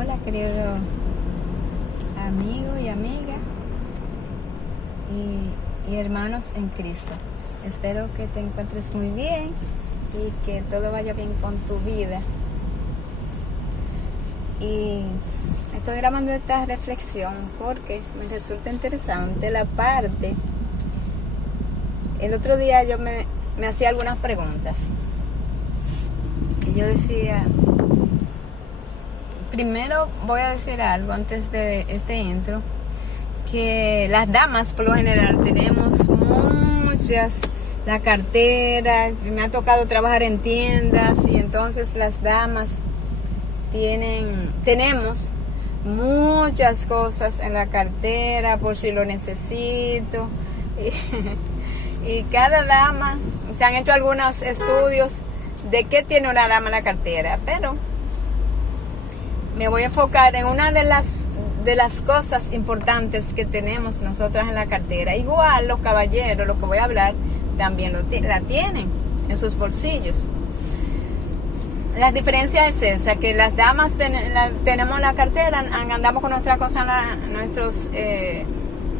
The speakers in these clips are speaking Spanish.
Hola querido amigo y amiga y hermanos en Cristo. Espero que te encuentres muy bien y que todo vaya bien con tu vida. Y estoy grabando esta reflexión porque me resulta interesante la parte. El otro día yo me hacía algunas preguntas y yo decía, primero voy a decir algo antes de este intro, que las damas por lo general tenemos muchas, la cartera, me ha tocado trabajar en tiendas y entonces las damas tenemos muchas cosas en la cartera por si lo necesito y cada dama, se han hecho algunos estudios de qué tiene una dama en la cartera, pero me voy a enfocar en una de las cosas importantes que tenemos nosotras en la cartera. Igual los caballeros, lo que voy a hablar, también la tienen en sus bolsillos. La diferencia es esa, que las damas tenemos la cartera, andamos con nuestras cosas, nuestros,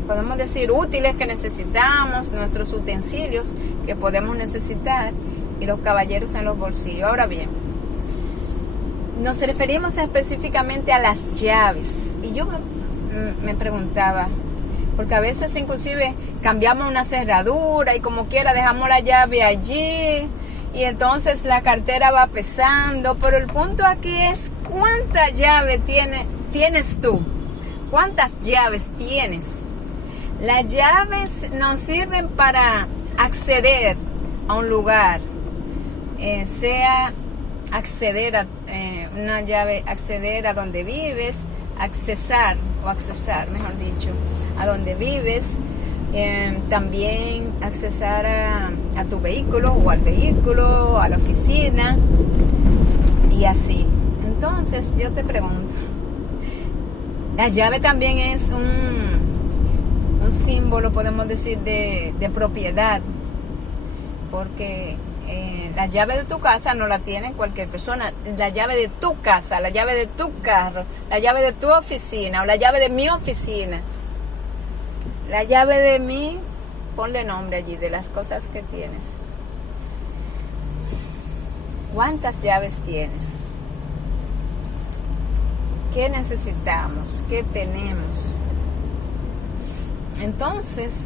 podemos decir, útiles que necesitamos, nuestros utensilios que podemos necesitar, y los caballeros en los bolsillos. Ahora bien, nos referimos específicamente a las llaves. Y yo me preguntaba, porque a veces inclusive cambiamos una cerradura y como quiera dejamos la llave allí y entonces la cartera va pesando. Pero el punto aquí es cuánta llave tienes tú. ¿Cuántas llaves tienes? Las llaves nos sirven para acceder a un lugar, sea acceder a una llave, acceder a donde vives, accesar, mejor dicho, a donde vives, también accesar a tu vehículo o al vehículo, a la oficina y así. Entonces yo te pregunto, la llave también es un símbolo, podemos decir, de propiedad, porque la llave de tu casa no la tiene cualquier persona. La llave de tu casa, la llave de tu carro, la llave de tu oficina o la llave de mi oficina, la llave de mí, ponle nombre allí de las cosas que tienes. ¿Cuántas llaves tienes? ¿Qué necesitamos? ¿Qué tenemos? Entonces,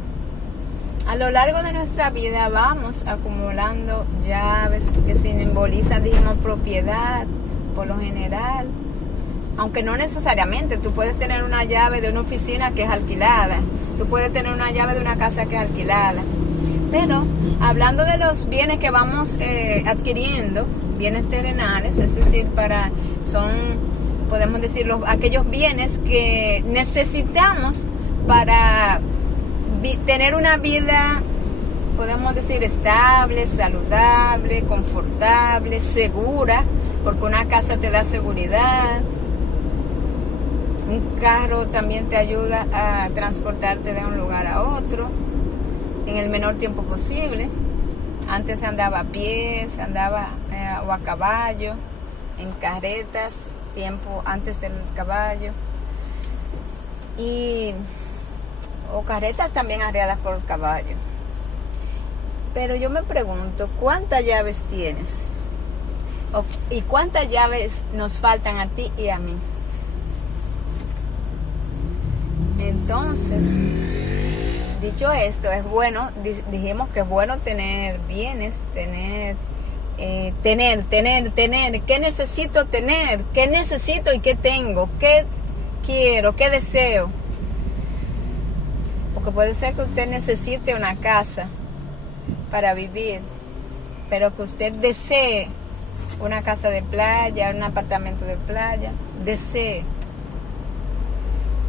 a lo largo de nuestra vida vamos acumulando llaves que simbolizan, digamos, propiedad por lo general. Aunque no necesariamente, tú puedes tener una llave de una oficina que es alquilada, tú puedes tener una llave de una casa que es alquilada. Pero hablando de los bienes que vamos adquiriendo, bienes terrenales, es decir, podemos decir, aquellos bienes que necesitamos para tener una vida, podemos decir, estable, saludable, confortable, segura, porque una casa te da seguridad. Un carro también te ayuda a transportarte de un lugar a otro en el menor tiempo posible. Antes se andaba a pie, o a caballo, en carretas, tiempo antes del caballo. O carretas también arreadas por caballo. Pero yo me pregunto, ¿cuántas llaves tienes? ¿Y cuántas llaves nos faltan a ti y a mí? Entonces, dicho esto, es bueno, dijimos que es bueno tener bienes, tener. ¿Qué necesito tener? ¿Qué necesito y qué tengo? ¿Qué quiero? ¿Qué deseo? Porque puede ser que usted necesite una casa para vivir, pero que usted desee una casa de playa, un apartamento de playa, desee.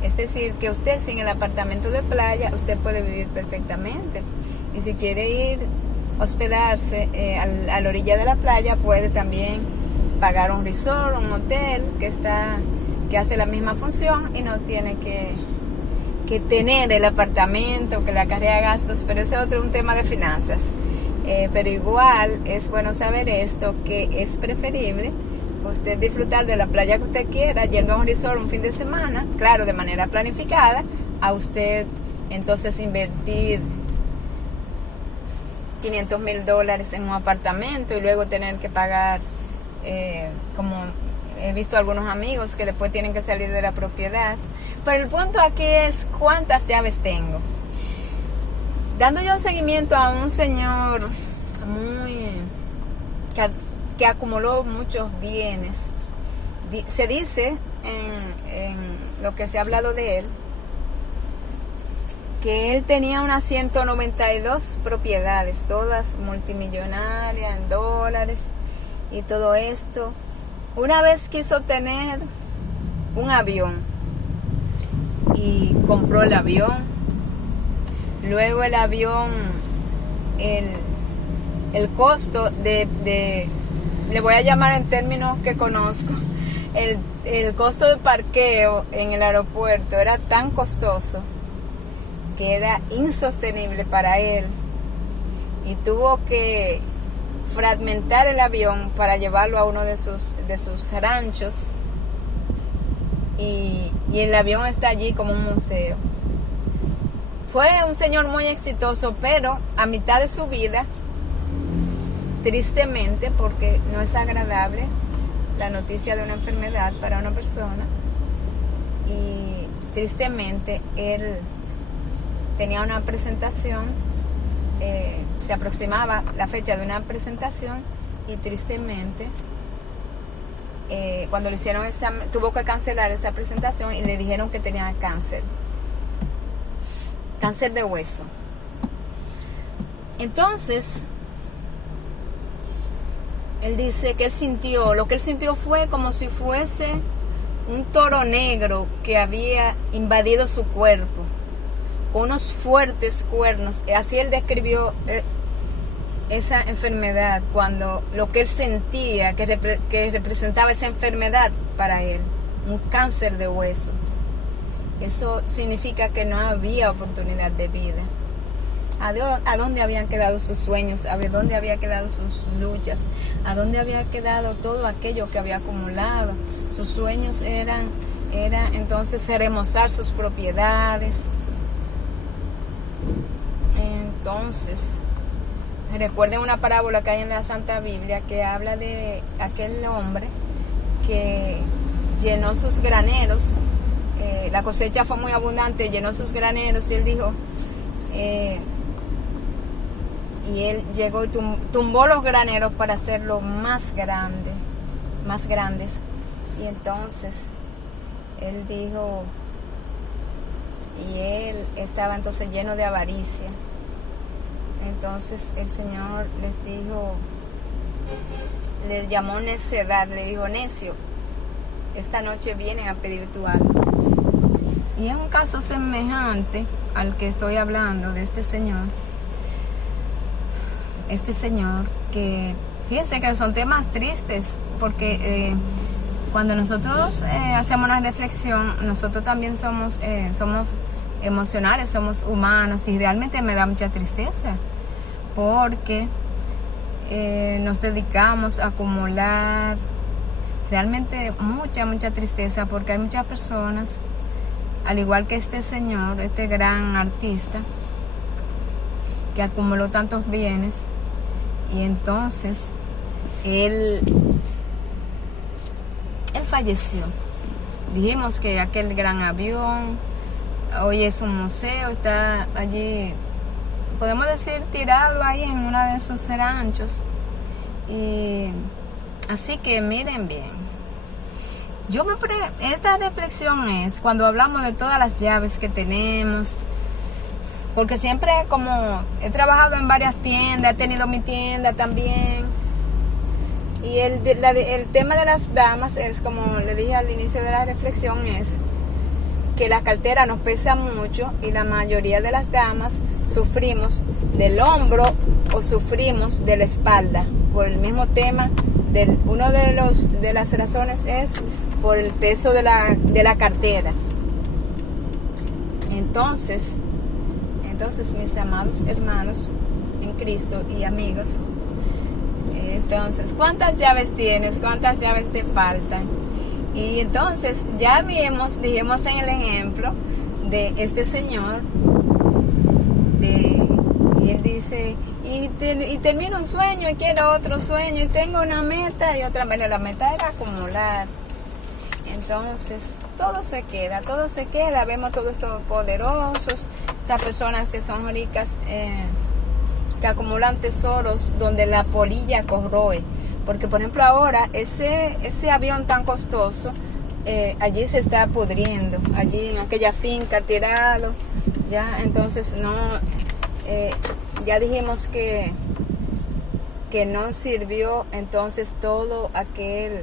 Es decir, que usted sin el apartamento de playa, usted puede vivir perfectamente. Y si quiere ir hospedarse a la orilla de la playa, puede también pagar un resort, un hotel que hace la misma función y no tiene que tener el apartamento, que le acarrea gastos, pero ese es un tema de finanzas. Pero igual es bueno saber esto, que es preferible usted disfrutar de la playa que usted quiera, yendo a un resort un fin de semana, claro, de manera planificada, a usted entonces invertir $500,000 en un apartamento y luego tener que pagar, como he visto algunos amigos que después tienen que salir de la propiedad. Pero el punto aquí es cuántas llaves tengo. Dando yo seguimiento a un señor que acumuló muchos bienes, se dice en lo que se ha hablado de él, que él tenía unas 192 propiedades, todas multimillonarias en dólares y todo esto. Una vez quiso tener un avión y compró el avión. Luego el avión, el costo le voy a llamar en términos que conozco, el costo de parqueo en el aeropuerto era tan costoso que era insostenible para él y tuvo que fragmentar el avión para llevarlo a uno de sus ranchos y el avión está allí como un museo. Fue un señor muy exitoso, pero a mitad de su vida, tristemente, porque no es agradable la noticia de una enfermedad para una persona, y tristemente él tenía una presentación, se aproximaba la fecha de una presentación y tristemente cuando le hicieron examen tuvo que cancelar esa presentación y le dijeron que tenía cáncer de hueso. Entonces él dice que lo que él sintió fue como si fuese un toro negro que había invadido su cuerpo con unos fuertes cuernos. Así él describió esa enfermedad, cuando lo que él sentía que representaba esa enfermedad para él, un cáncer de huesos. Eso significa que no había oportunidad de vida. ¿A dónde habían quedado sus sueños? ¿A dónde había quedado sus luchas? ¿A dónde había quedado todo aquello que había acumulado? Sus sueños era entonces remozar sus propiedades. Entonces, recuerden una parábola que hay en la Santa Biblia que habla de aquel hombre que llenó sus graneros. La cosecha fue muy abundante, llenó sus graneros y él dijo, y él llegó y tumbó los graneros para hacerlos más grandes. Y entonces él dijo, y él estaba entonces lleno de avaricia. Entonces el Señor le llamó necedad, le dijo, necio, esta noche vienen a pedir tu alma. Y es un caso semejante al que estoy hablando de este señor que, fíjense que son temas tristes, porque cuando nosotros hacemos una reflexión, nosotros también somos emocionales, somos humanos, y realmente me da mucha tristeza, porque nos dedicamos a acumular realmente mucha tristeza, porque hay muchas personas, al igual que este señor, este gran artista, que acumuló tantos bienes, y entonces él falleció. Dijimos que aquel gran avión hoy es un museo, está allí, podemos decir, tirado ahí en uno de sus ranchos. Y así que miren bien, esta reflexión es cuando hablamos de todas las llaves que tenemos, porque siempre, como he trabajado en varias tiendas, he tenido mi tienda también, y el tema de las damas es, como le dije al inicio de la reflexión, es que la cartera nos pesa mucho, y la mayoría de las damas sufrimos del hombro o sufrimos de la espalda por el mismo tema. Uno de las razones es por el peso de la cartera. Entonces, mis amados hermanos en Cristo y amigos, es Entonces, ¿cuántas llaves tienes? ¿Cuántas llaves te faltan? Y entonces ya dijimos en el ejemplo de este señor, y él dice, y termino un sueño y quiero otro sueño y tengo una meta y otra meta. La meta era acumular. Entonces todo se queda, vemos todos estos poderosos, estas personas que son ricas, que acumulan tesoros donde la polilla corroe, porque por ejemplo ahora ese avión tan costoso, allí se está pudriendo, allí en aquella finca tirado, ya. Entonces no, ya dijimos que no sirvió entonces todo aquel.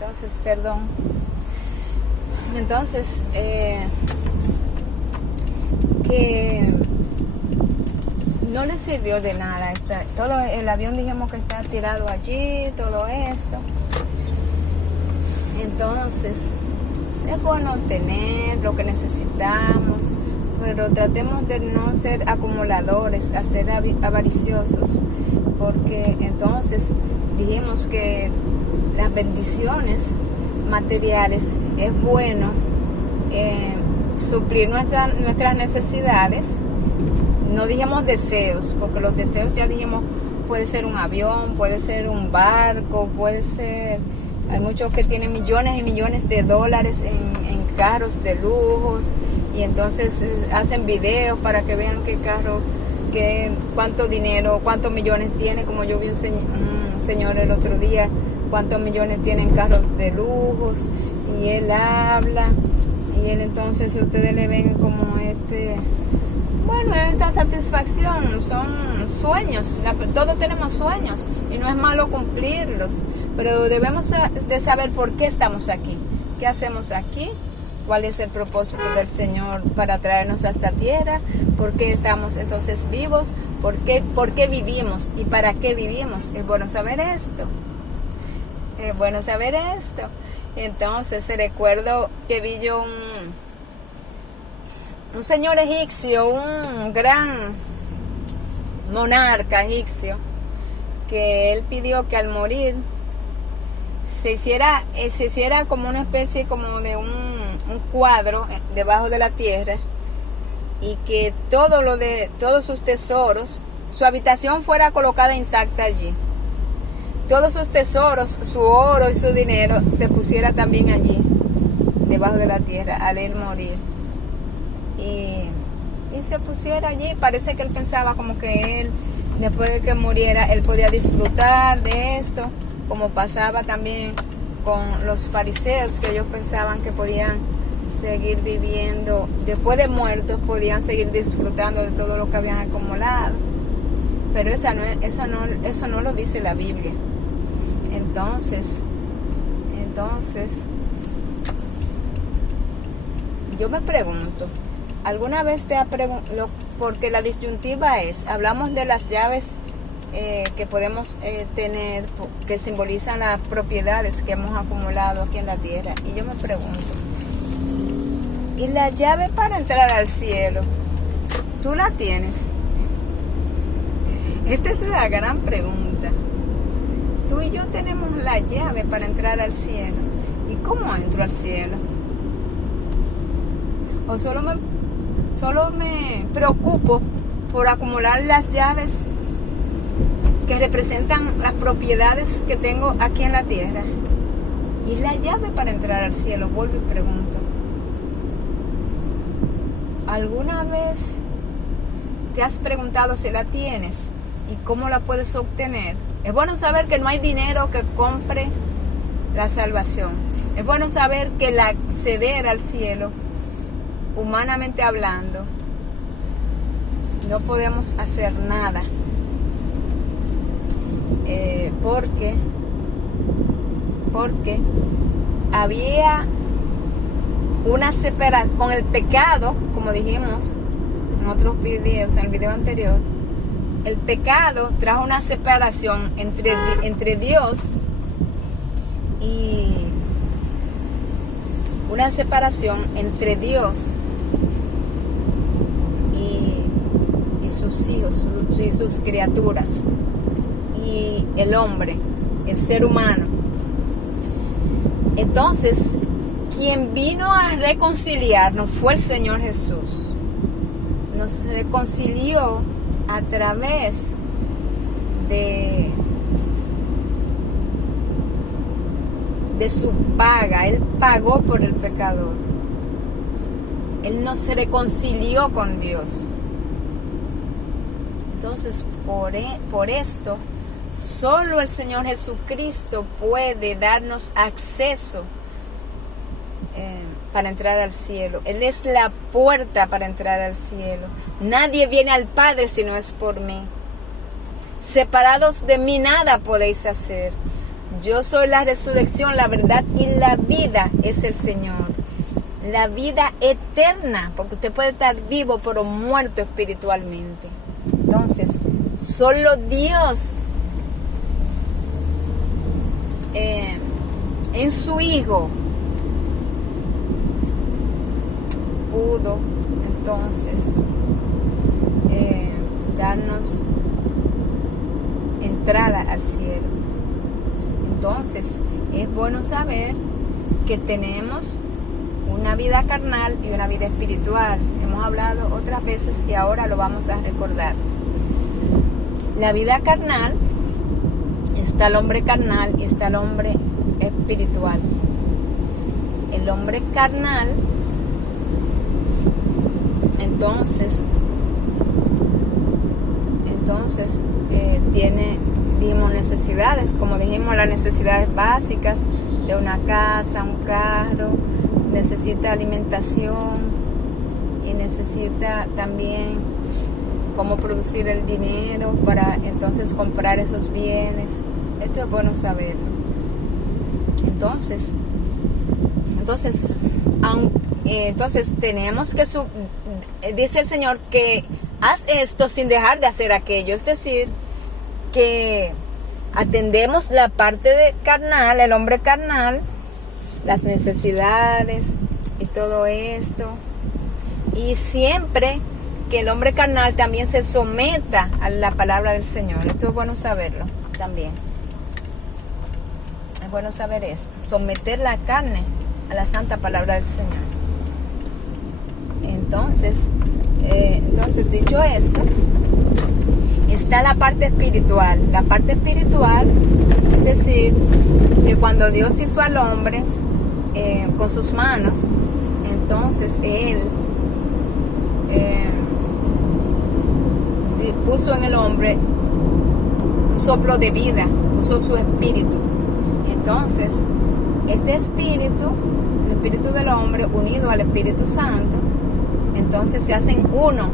Entonces, perdón. Entonces, que no le sirvió de nada. Todo el avión dijimos que está tirado allí, todo esto. Entonces, es bueno tener lo que necesitamos, pero tratemos de no ser acumuladores, a ser avariciosos, porque entonces dijimos que las bendiciones materiales es bueno suplir nuestras necesidades. No dijimos deseos, porque los deseos ya dijimos, puede ser un avión, puede ser un barco, puede ser, hay muchos que tienen millones y millones de dólares en carros de lujos, y entonces hacen videos para que vean qué carro, cuánto dinero, cuántos millones tiene. Como yo vi un señor el otro día, cuántos millones tienen carros de lujos, y él habla, y él entonces ustedes le ven como bueno, esta satisfacción, son sueños, todos tenemos sueños y no es malo cumplirlos, pero debemos de saber por qué estamos aquí, qué hacemos aquí, cuál es el propósito del Señor para traernos a esta tierra, por qué estamos entonces vivos, por qué vivimos y para qué vivimos. Es bueno saber esto. Es bueno saber esto. Entonces recuerdo que vi yo un señor egipcio, un gran monarca egipcio, que él pidió que al morir se hiciera como una especie como de un cuadro debajo de la tierra, y que todos sus tesoros, su habitación fuera colocada intacta allí. Todos sus tesoros, su oro y su dinero se pusiera también allí, debajo de la tierra, al él morir. Y se pusiera allí. Parece que él pensaba como que él, después de que muriera, él podía disfrutar de esto, como pasaba también con los fariseos, que ellos pensaban que podían seguir viviendo, después de muertos, podían seguir disfrutando de todo lo que habían acumulado. Pero eso no lo dice la Biblia. Entonces, yo me pregunto, ¿alguna vez te ha preguntado? Porque la disyuntiva es, hablamos de las llaves que podemos tener, que simbolizan las propiedades que hemos acumulado aquí en la tierra. Y yo me pregunto, ¿y la llave para entrar al cielo? ¿Tú la tienes? Esta es la gran pregunta. Tú y yo tenemos la llave para entrar al cielo. ¿Y cómo entro al cielo? ¿O solo me preocupo por acumular las llaves que representan las propiedades que tengo aquí en la tierra? ¿Y la llave para entrar al cielo? Vuelvo y pregunto. ¿Alguna vez te has preguntado si la tienes y cómo la puedes obtener? Es bueno saber que no hay dinero que compre la salvación. Es bueno saber que el acceder al cielo, humanamente hablando, no podemos hacer nada. Porque había una separación con el pecado, como dijimos en otros videos, en el video anterior. El pecado trajo una separación entre Dios una separación entre Dios y sus hijos y sus criaturas, y el hombre, el ser humano. Entonces, quien vino a reconciliarnos fue el Señor Jesús. Nos reconcilió a través de su paga. Él pagó por el pecador. Él nos reconcilió con Dios. Entonces, por esto, solo el Señor Jesucristo puede darnos acceso para entrar al cielo. Él es la puerta para entrar al cielo. Nadie viene al Padre si no es por mí. Separados de mí nada podéis hacer. Yo soy la resurrección, la verdad y la vida, es el Señor. La vida eterna, porque usted puede estar vivo pero muerto espiritualmente. Entonces, solo Dios en su Hijo pudo entonces darnos entrada al cielo. Entonces, es bueno saber que tenemos una vida carnal y una vida espiritual. Hemos hablado otras veces y ahora lo vamos a recordar. La vida carnal, está el hombre carnal y está el hombre espiritual. El hombre carnal, entonces tiene, dijimos, necesidades, como dijimos, las necesidades básicas de una casa, un carro, necesita alimentación y necesita también cómo producir el dinero para entonces comprar esos bienes. Esto es bueno saberlo. Entonces tenemos que, dice el Señor, que haz esto sin dejar de hacer aquello. Es decir, que atendemos la parte de carnal, el hombre carnal, las necesidades y todo esto. Y siempre que el hombre carnal también se someta a la palabra del Señor. Esto es bueno saberlo también. Es bueno saber esto. Someter la carne a la santa palabra del Señor. Entonces, dicho esto, está la parte espiritual. La parte espiritual, es decir, que cuando Dios hizo al hombre con sus manos, entonces Él puso en el hombre un soplo de vida, puso su espíritu. Entonces, este espíritu, el espíritu del hombre unido al Espíritu Santo, entonces se hacen uno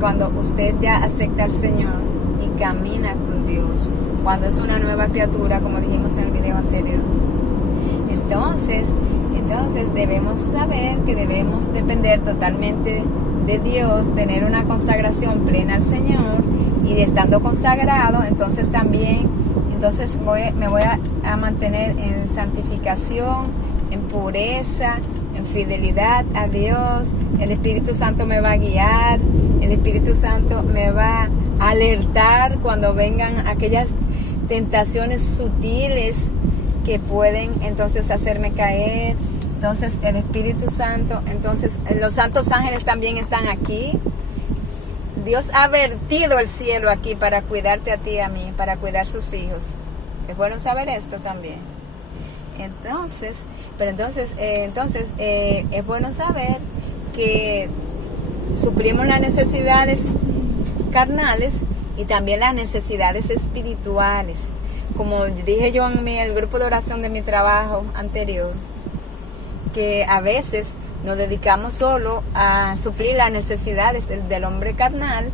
cuando usted ya acepta al Señor y camina con Dios, cuando es una nueva criatura, como dijimos en el video anterior. Entonces debemos saber que debemos depender totalmente de Dios, tener una consagración plena al Señor, y estando consagrado, entonces también me voy a mantener en santificación, en pureza, en fidelidad a Dios. El Espíritu Santo me va a guiar, el Espíritu Santo me va a alertar cuando vengan aquellas tentaciones sutiles que pueden entonces hacerme caer. Entonces el Espíritu Santo, entonces los santos ángeles también están aquí. Dios ha vertido el cielo aquí para cuidarte a ti y a mí, para cuidar sus hijos. Es bueno saber esto también. Entonces es bueno saber que suplimos las necesidades carnales y también las necesidades espirituales. Como dije yo en el grupo de oración de mi trabajo anterior, que a veces nos dedicamos solo a suplir las necesidades del hombre carnal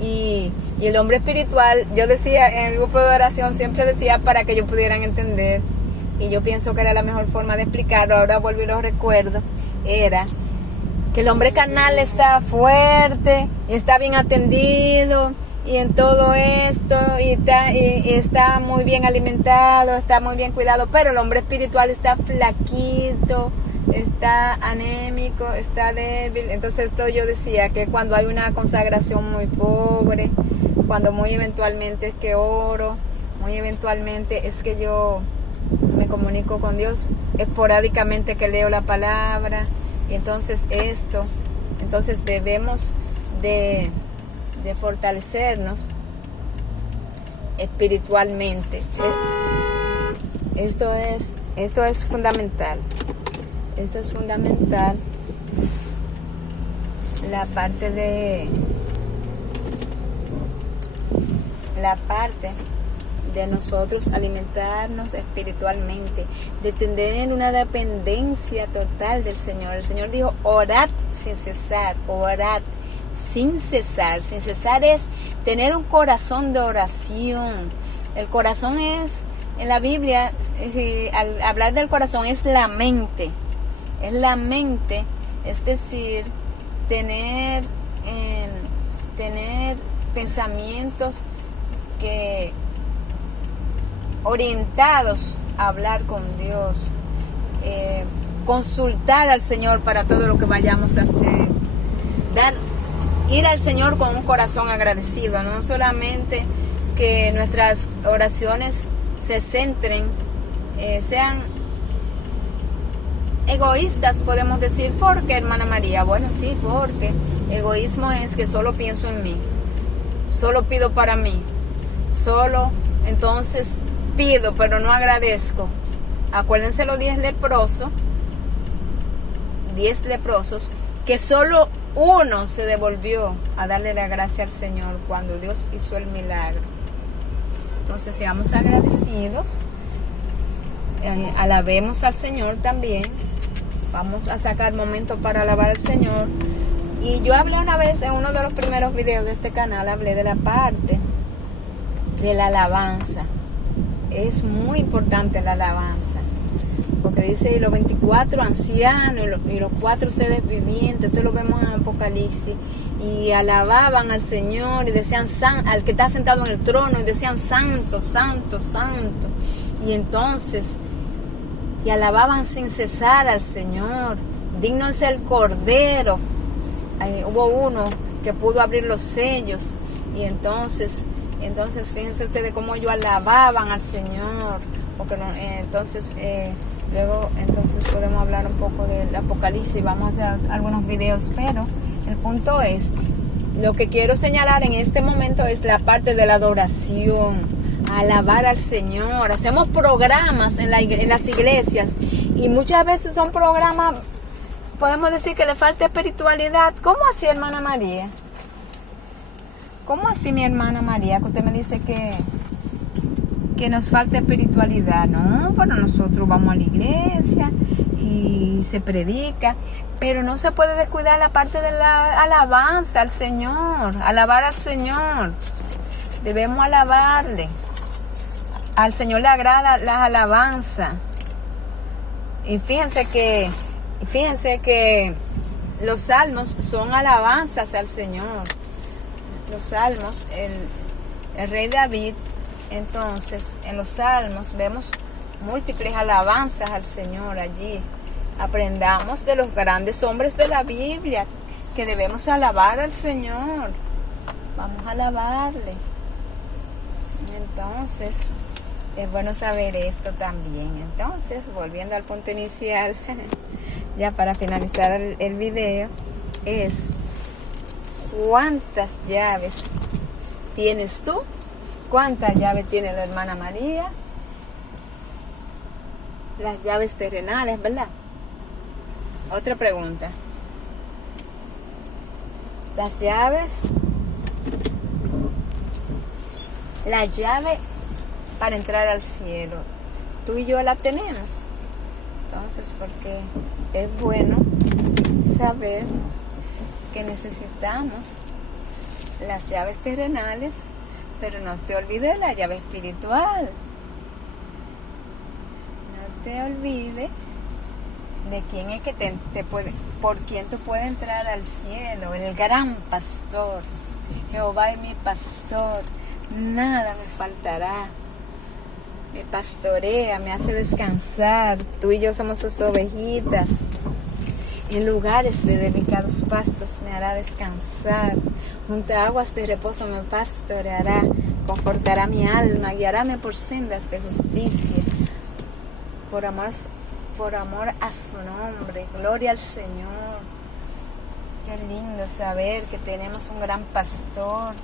y el hombre espiritual. Yo decía en el grupo de oración, siempre decía para que ellos pudieran entender, y yo pienso que era la mejor forma de explicarlo, ahora vuelvo y lo recuerdo, era que el hombre carnal está fuerte, está bien atendido y en todo esto, y está muy bien alimentado, está muy bien cuidado, pero el hombre espiritual está flaquito, está anémico, está débil. Entonces esto yo decía que cuando hay una consagración muy pobre, cuando muy eventualmente es que oro, muy eventualmente es que yo me comunico con Dios, esporádicamente que leo la palabra, y entonces entonces debemos de fortalecernos espiritualmente. Esto es fundamental. Esto es fundamental. La parte de nosotros alimentarnos espiritualmente, de tener una dependencia total del Señor. El Señor dijo, orad sin cesar, orad sin cesar. Sin cesar es tener un corazón de oración. El corazón es, en la Biblia, al hablar del corazón, es la mente. Es la mente, es decir, tener pensamientos que orientados a hablar con Dios, consultar al Señor para todo lo que vayamos a hacer, ir al Señor con un corazón agradecido, no solamente que nuestras oraciones se centren, sean egoístas, podemos decir. ¿Por qué, hermana María? Bueno, sí, porque egoísmo es que solo pienso en mí, solo pido para mí, solo entonces pido pero no agradezco. Acuérdense los 10 leprosos, 10 leprosos, que solo uno se devolvió a darle la gracia al Señor cuando Dios hizo el milagro. Entonces seamos agradecidos, alabemos al Señor también. Vamos a sacar momentos para alabar al Señor. Y yo hablé una vez en uno de los primeros videos de este canal, hablé de la parte de la alabanza. Es muy importante la alabanza, porque dice, y los 24 ancianos y los 4 seres vivientes, esto lo vemos en Apocalipsis, y alababan al Señor y decían, al que está sentado en el trono, y decían, santo, santo, santo. Y entonces, y alababan sin cesar al Señor. Digno es el Cordero. Hubo uno que pudo abrir los sellos, y entonces fíjense ustedes cómo ellos alababan al Señor, porque no, luego podemos hablar un poco del Apocalipsis, vamos a hacer algunos videos, pero el punto es, lo que quiero señalar en este momento es la parte de la adoración, alabar al Señor. Hacemos programas en las iglesias, y muchas veces son programas, podemos decir que le falta espiritualidad. ¿Cómo así, hermana María? ¿Cómo así, mi hermana María, que usted me dice que nos falta espiritualidad? No, pero nosotros vamos a la iglesia y se predica, pero no se puede descuidar la parte de la alabanza al Señor, alabar al Señor. Debemos alabarle. Al Señor le agrada las alabanzas. Y fíjense que los salmos son alabanzas al Señor. Los salmos, el rey David, entonces en los salmos vemos múltiples alabanzas al Señor allí. Aprendamos de los grandes hombres de la Biblia que debemos alabar al Señor. Vamos a alabarle. Entonces es bueno saber esto también. Entonces, volviendo al punto inicial, ya para finalizar el video, es: ¿cuántas llaves tienes tú? ¿Cuántas llaves tiene la hermana María? Las llaves terrenales, ¿verdad? Otra pregunta. Las llaves, la llave para entrar al cielo, tú y yo la tenemos. Entonces, porque es bueno saber que necesitamos las llaves terrenales, pero no te olvides de la llave espiritual. No te olvides de quién es que por quién tú puedes entrar al cielo. El gran pastor. Jehová es mi pastor, nada me faltará. me pastorea, me hace descansar. Tú y yo somos sus ovejitas. En lugares de delicados pastos me hará descansar. Junto a aguas de reposo me pastoreará. Confortará mi alma, guiaráme por sendas de justicia. Por amor a su nombre. Gloria al Señor. Qué lindo saber que tenemos un gran pastor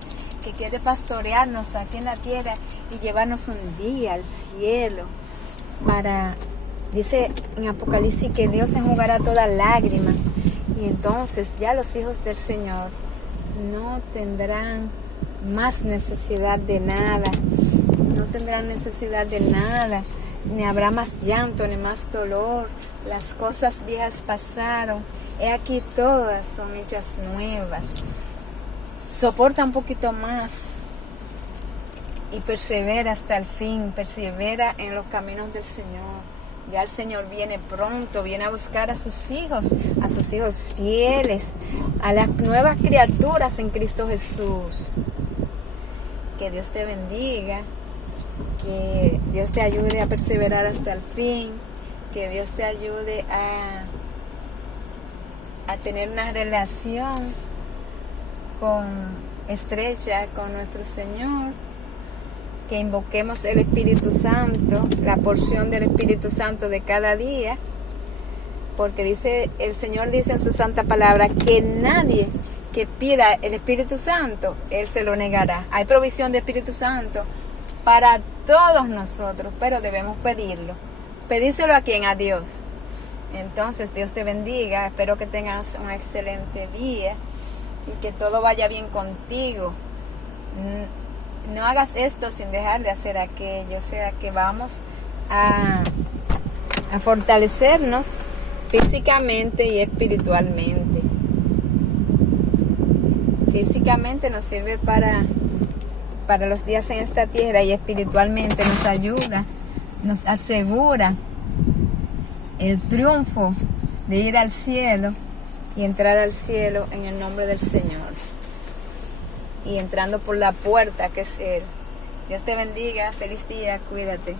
que quiere pastorearnos aquí en la tierra y llevarnos un día al cielo. Dice en Apocalipsis que Dios enjugará toda lágrima, y entonces ya los hijos del Señor no tendrán más necesidad de nada, ni habrá más llanto ni más dolor. Las cosas viejas pasaron, he aquí todas son hechas nuevas. Soporta un poquito más y persevera hasta el fin, persevera en los caminos del Señor. Ya el Señor viene pronto, viene a buscar a sus hijos fieles, a las nuevas criaturas en Cristo Jesús. Que Dios te bendiga, que Dios te ayude a perseverar hasta el fin, que Dios te ayude a tener una relación estrecha con nuestro Señor. Que invoquemos el Espíritu Santo, la porción del Espíritu Santo de cada día, porque el Señor dice en su santa palabra que nadie que pida el Espíritu Santo, Él se lo negará. Hay provisión de Espíritu Santo para todos nosotros, pero debemos pedirlo. Pedírselo a quién, a Dios. Entonces Dios te bendiga, espero que tengas un excelente día y que todo vaya bien contigo. No hagas esto sin dejar de hacer aquello, o sea que vamos a fortalecernos físicamente y espiritualmente. Físicamente nos sirve para los días en esta tierra, y espiritualmente nos ayuda, nos asegura el triunfo de ir al cielo y entrar al cielo en el nombre del Señor. Y entrando por la puerta que es Él. Dios te bendiga, feliz día, cuídate.